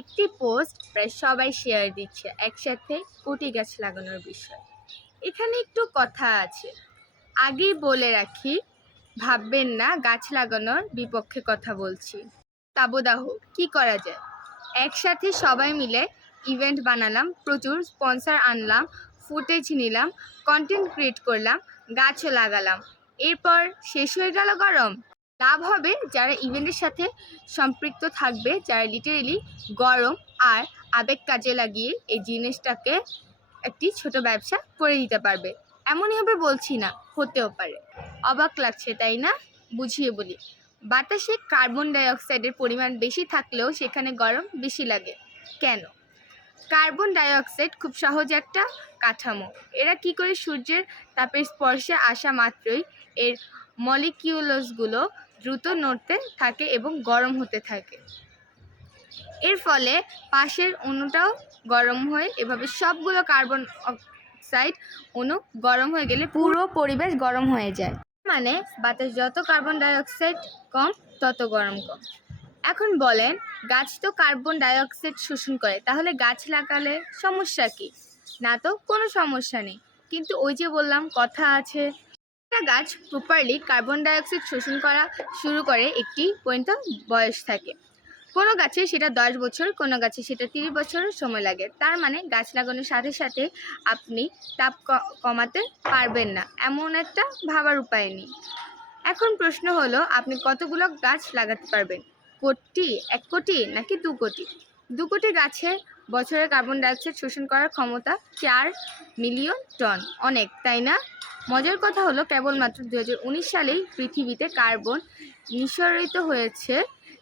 একটি পোস্ট প্রায় সবাই শেয়ার দিচ্ছে একসাথে কোটি গাছ লাগানোর বিষয়। এখানে একটু কথা আছে। আগেই বলে রাখি, ভাববেন না, গাছ লাগানোর বিপক্ষে কথা বলছি। তাবদাহ, কি করা যায়? একসাথে সবাই মিলে ইভেন্ট বানালাম, প্রচুর স্পন্সর আনলাম ফুটেজ নিলাম কন্টেন্ট ক্রিয়েট করলাম, গাছও লাগালাম। এরপর শেষ হয়ে গেল গরম। লাভ হবে যারা ইভেন্টের সাথে সম্পৃক্ত থাকবে, যারা লিটারেলি গরম আর আবেগ কাজে লাগিয়ে এই জিনিসটাকে একটি ছোট ব্যবসা করে দিতে পারবে। এমনই হবে বলছি না, হতেও পারে। অবাক লাগছে, তাই না? বুঝিয়ে বলি। বাতাসে কার্বন ডাই অক্সাইডের পরিমাণ বেশি থাকলেও সেখানে গরম বেশি লাগে। কেন? কার্বন ডাই অক্সাইড খুব সহজ একটা কাঠামো। এরা কি করে সূর্যের তাপের স্পর্শে আসা মাত্রই এর মলিকিউলসগুলো দ্রুত নড়তে থাকে এবং গরম হতে থাকে। এর ফলে পাশের অণুটাও গরম হয়ে এভাবে সবগুলো কার্বন অক্সাইড অণু গরম হয়ে গেলে পুরো পরিবেশ গরম হয়ে যায়। মানে বাতাস যত কার্বন ডাই অক্সাইড কম তত গরম কম। এখন বলেন গাছ তো কার্বন ডাই অক্সাইড শোষণ করে তাহলে গাছ লাগালে সমস্যা কি? না তো কোনো সমস্যা নেই। কিন্তু ওই যে বললাম কথা আছে একটা গাছ প্রপারলি কার্বন ডাই অক্সাইড শোষণ করা শুরু করে একটি পর্যন্ত বয়স থাকে। কোনো গাছে সেটা দশ বছর, কোনো গাছে সেটা তিরিশ বছর সময় লাগে। তার মানে গাছ লাগানোর সাথে সাথে আপনি তাপ কমাতে পারবেন না, এমন একটা ভাবার উপায় নেই। এখন প্রশ্ন হলো, আপনি কতগুলো গাছ লাগাতে পারবেন? কোটি, এক কোটি নাকি দু কোটি? দু কোটি গাছে বছরে কার্বন ডাইঅক্সাইড শোষণ করার ক্ষমতা চার মিলিয়ন টন অনেক, তাই না? মজার কথা হলো কেবলমাত্র দু হাজার উনিশ সালেই পৃথিবীতে কার্বন নিঃসরিত হয়েছে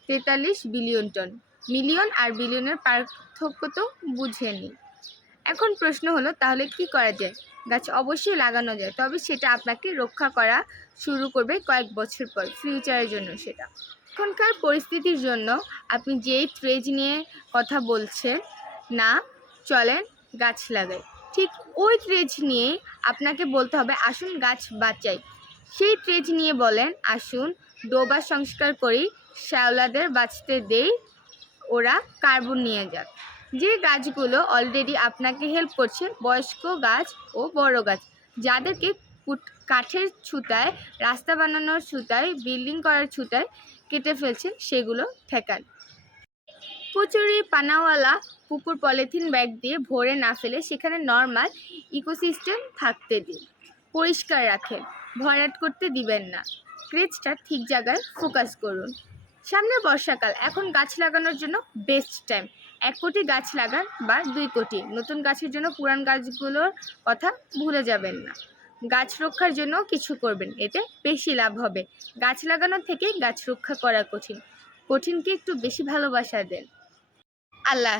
তেতাল্লিশ বিলিয়ন টন। মিলিয়ন আর বিলিয়নের পার্থক্য তো বুঝেনি। এখন প্রশ্ন হলো, তাহলে কি করা যায়? গাছ অবশ্যই লাগানো যায়, তবে সেটা আপনাকে রক্ষা করা শুরু করবে কয়েক বছর পর, ফিউচারের জন্য সেটা। এখনকার পরিস্থিতির জন্য আপনি যেই ট্রেজ নিয়ে কথা বলছেন, না, চলেন গাছ লাগাই। ঠিক ওই ট্রেজ নিয়ে আপনাকে বলতে হবে, আসুন গাছ বাঁচাই। সেই ট্রেজ নিয়ে বলেন, আসুন ডোবা সংস্কার করি, শ্যাওলাদের বাঁচতে দেই, ওরা কার্বন নিয়ে যাক। যে গাছগুলো অলরেডি আপনাকে হেল্প করছে, বয়স্ক গাছ ও বড় গাছ, যাদেরকে কাঠের ছুতায়, রাস্তা বানানোর ছুতায় বিল্ডিং করার ছুতায় কেটে ফেলছে সেগুলো ঠেকান। কচুরি পানাওয়ালা পুকুর পলিথিন ব্যাগ দিয়ে ভরে না ফেলে সেখানে নর্মাল ইকোসিস্টেম থাকতে দিন। পরিষ্কার রাখেন ভরাট করতে দিবেন না। ক্রেজটা ঠিক জায়গায় ফোকাস করুন। সামনে বর্ষাকাল, এখন গাছ লাগানোর জন্য বেস্ট টাইম এক কোটি গাছ লাগান বা দুই কোটি। নতুন গাছের জন্য পুরান গাছগুলোর কথা ভুলে যাবেন না। গাছ রক্ষার জন্য কিছু করবেন, এতে বেশি লাভ হবে। গাছ লাগানো থেকে গাছ রক্ষা করা কঠিন। কঠিনকে একটু বেশি ভালোবাসা দেন। আল্লাহ।